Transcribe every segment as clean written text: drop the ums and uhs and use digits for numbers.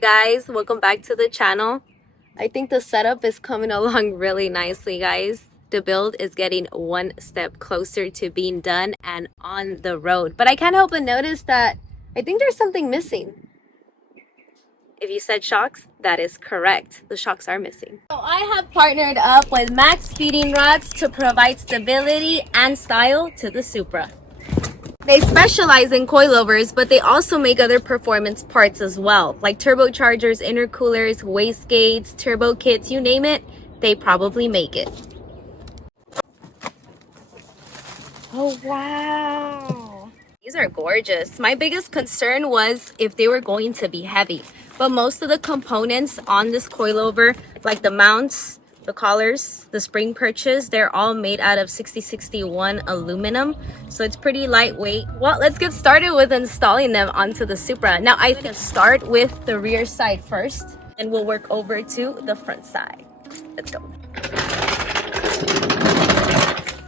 Guys, welcome back to the channel. I think the setup is coming along really nicely, guys. The build is getting one step closer to being done and on the road, but I can't help but notice that I think there's something missing. If you said shocks, that is correct. The shocks are missing. So I have partnered up with Maxpeedingrods to provide stability and style to the Supra. They specialize in coilovers, but they also make other performance parts as well, like turbochargers, intercoolers, wastegates, turbo kits, you name it, they probably make it. Oh, wow. These are gorgeous. My biggest concern was if they were going to be heavy, but most of the components on this coilover, like the mounts, the collars, the spring perches, they're all made out of 6061 aluminum, so it's pretty lightweight. Well, let's get started with installing them onto the Supra. Now I can start with the rear side first, and we'll work over to the front side. Let's go.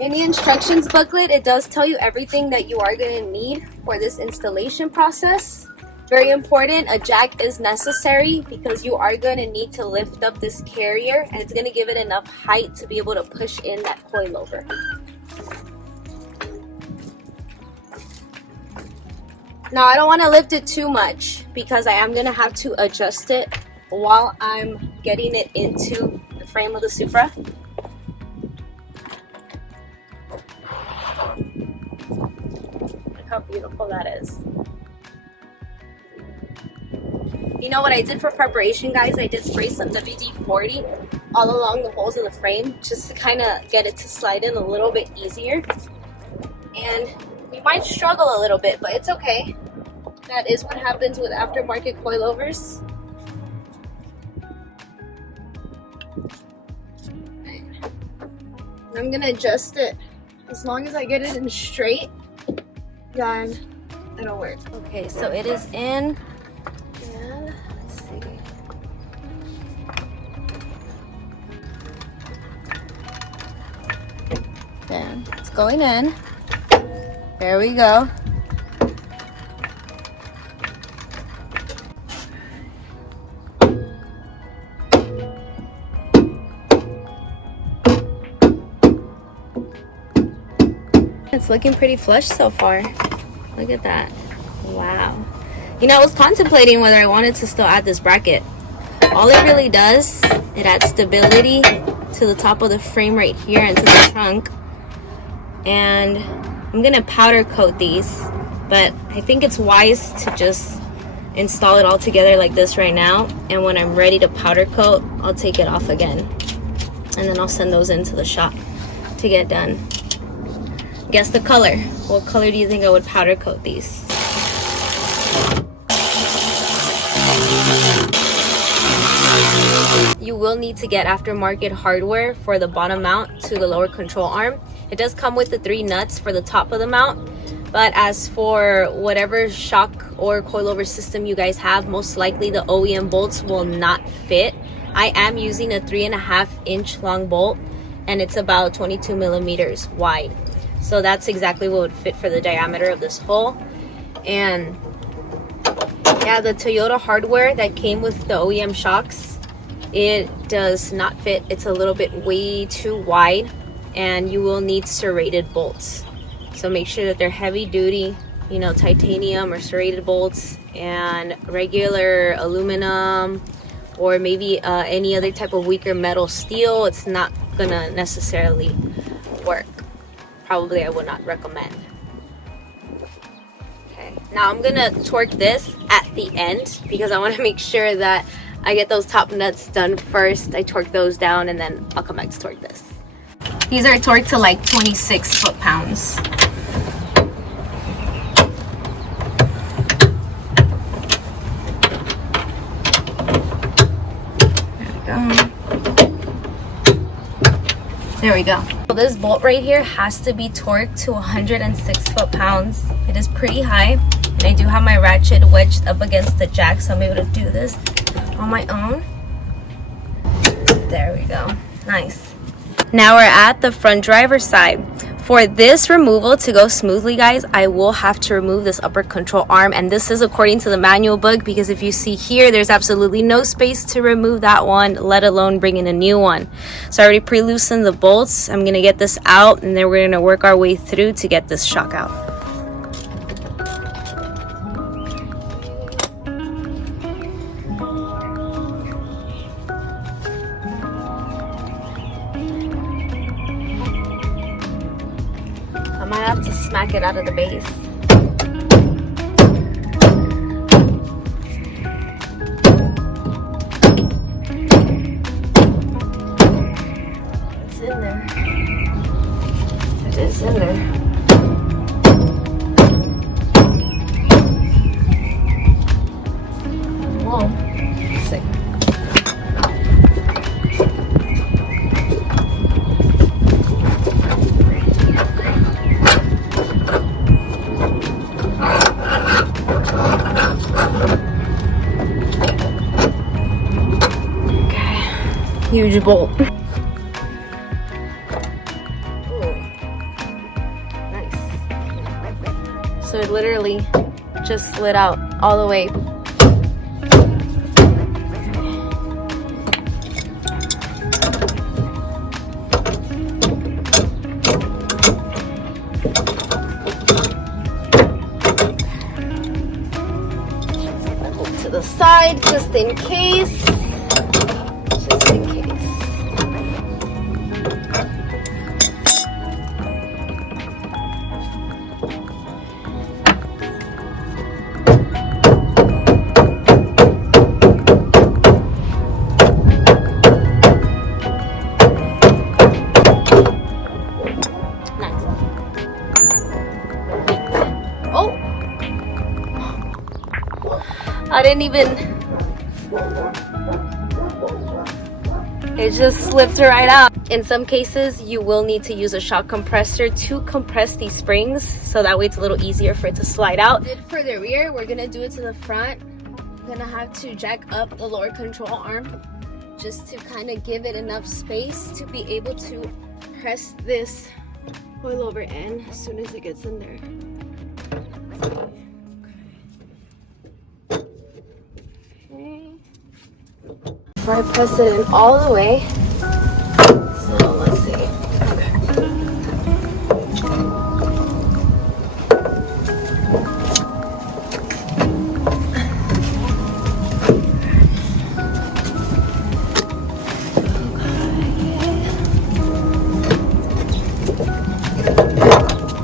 In the instructions booklet, it does tell you everything that you are going to need for this installation process. Very important, a jack is necessary because you are going to need to lift up this carrier, and it's going to give it enough height to be able to push in that coilover. Now I don't want to lift it too much because I am going to have to adjust it while I'm getting it into the frame of the Supra. Look how beautiful that is. You know what I did for preparation, guys? I did spray some WD-40 all along the holes of the frame just to kind of get it to slide in a little bit easier. And we might struggle a little bit, but it's okay. That is what happens with aftermarket coilovers. I'm gonna adjust it. As long as I get it in straight, then it'll work. Okay, so it is in. And let's see. And it's going in. There we go. It's looking pretty flush so far. Look at that. Wow. You know, I was contemplating whether I wanted to still add this bracket. All it really does, it adds stability to the top of the frame right here and to the trunk. And I'm gonna powder coat these, but I think it's wise to just install it all together like this right now. And when I'm ready to powder coat, I'll take it off again. And then I'll send those into the shop to get done. Guess the color. What color do you think I would powder coat these? You will need to get aftermarket hardware for the bottom mount to the lower control arm. It does come with the 3 nuts for the top of the mount, but as for whatever shock or coilover system you guys have, most likely the OEM bolts will not fit. I am using a 3.5-inch long bolt, and it's about 22 millimeters wide. So that's exactly what would fit for the diameter of this hole. And yeah, the Toyota hardware that came with the OEM shocks, it does not fit. It's a little bit way too wide, and you will need serrated bolts. So make sure that they're heavy duty, you know, titanium or serrated bolts, and regular aluminum or maybe any other type of weaker metal steel. It's not gonna necessarily work. Probably I would not recommend. Okay, now I'm gonna torque this at the end because I want to make sure that I get those top nuts done first. I torque those down and then I'll come back to torque this. These are torqued to like 26 foot-pounds. There we go. So this bolt right here has to be torqued to 106 foot-pounds. It is pretty high, and I do have my ratchet wedged up against the jack, so I'm able to do this on my own. There we go. Nice. Now we're at the front driver's side. For this removal to go smoothly, guys, I will have to remove this upper control arm, and this is according to the manual book, because if you see here, there's absolutely no space to remove that one, let alone bring in a new one. So I already pre-loosened the bolts. I'm gonna get this out, and then we're gonna work our way through to get this shock out. I might have to smack it out of the base. It's in there. It is in there. Whoa. Sick. Huge bolt. Ooh. Nice. So it literally just slid out all the way. Move to the side just in case. Just in case. I didn't even, it just slipped right out. In some cases, you will need to use a shock compressor to compress these springs, so that way it's a little easier for it to slide out. For the rear, we're gonna do it to the front. I'm gonna have to jack up the lower control arm just to kind of give it enough space to be able to press this coilover in as soon as it gets in there. Before I press it in all the way, so let's see. Okay.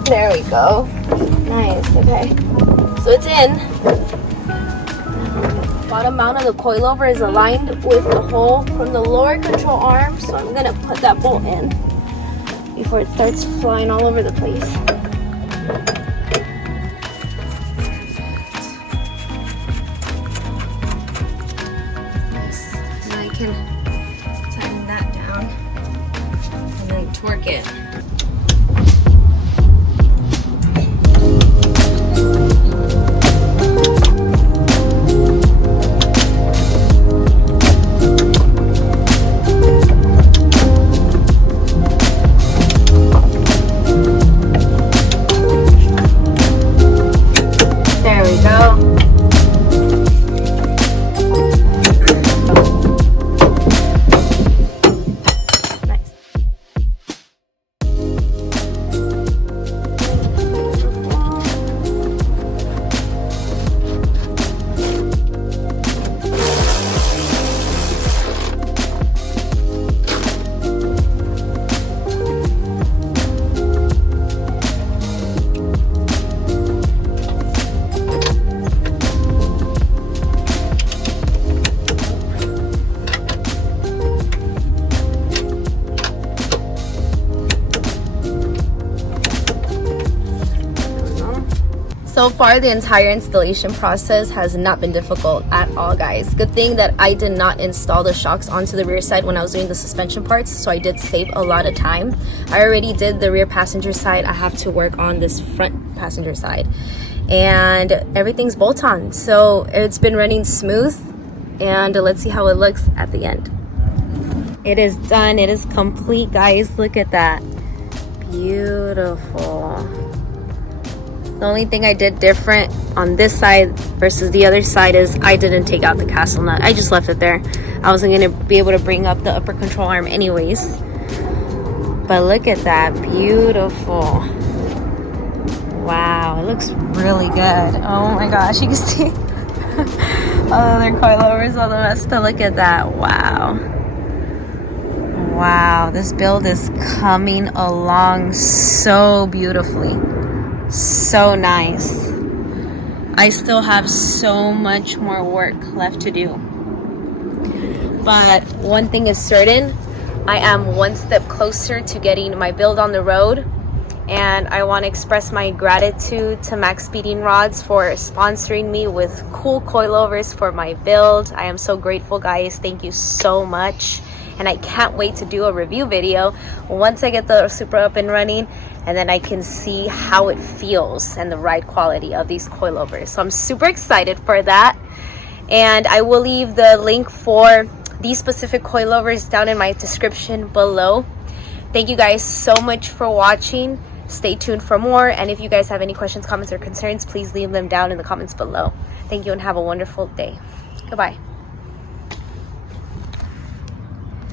There we go. Nice. Okay. So it's in. Bottom mount of the coilover is aligned with the hole from the lower control arm, so I'm gonna put that bolt in before it starts flying all over the place. Nice. Now I can tighten that down and then torque it. So far, the entire installation process has not been difficult at all, guys. Good thing that I did not install the shocks onto the rear side when I was doing the suspension parts, so I did save a lot of time. I already did the rear passenger side. I have to work on this front passenger side, and everything's bolt on, so it's been running smooth. And let's see how it looks at the end. It is done. It is complete, guys. Look at that. Beautiful. The only thing I did different on this side versus the other side is I didn't take out the castle nut. I just left it there. I wasn't going to be able to bring up the upper control arm anyways. But look at that. Beautiful. Wow. It looks really good. Oh my gosh. You can see all the other coilovers, all the rest. But look at that. Wow. Wow. This build is coming along so beautifully. So nice. I still have so much more work left to do. But one thing is certain, I am one step closer to getting my build on the road. And I want to express my gratitude to Maxpeedingrods for sponsoring me with cool coilovers for my build. I am so grateful, guys. Thank you so much. And I can't wait to do a review video once I get the Super up and running, and then I can see how it feels and the ride quality of these coilovers. So I'm super excited for that. And I will leave the link for these specific coilovers down in my description below. Thank you guys so much for watching. Stay tuned for more. And if you guys have any questions, comments, or concerns, please leave them down in the comments below. Thank you and have a wonderful day. Goodbye.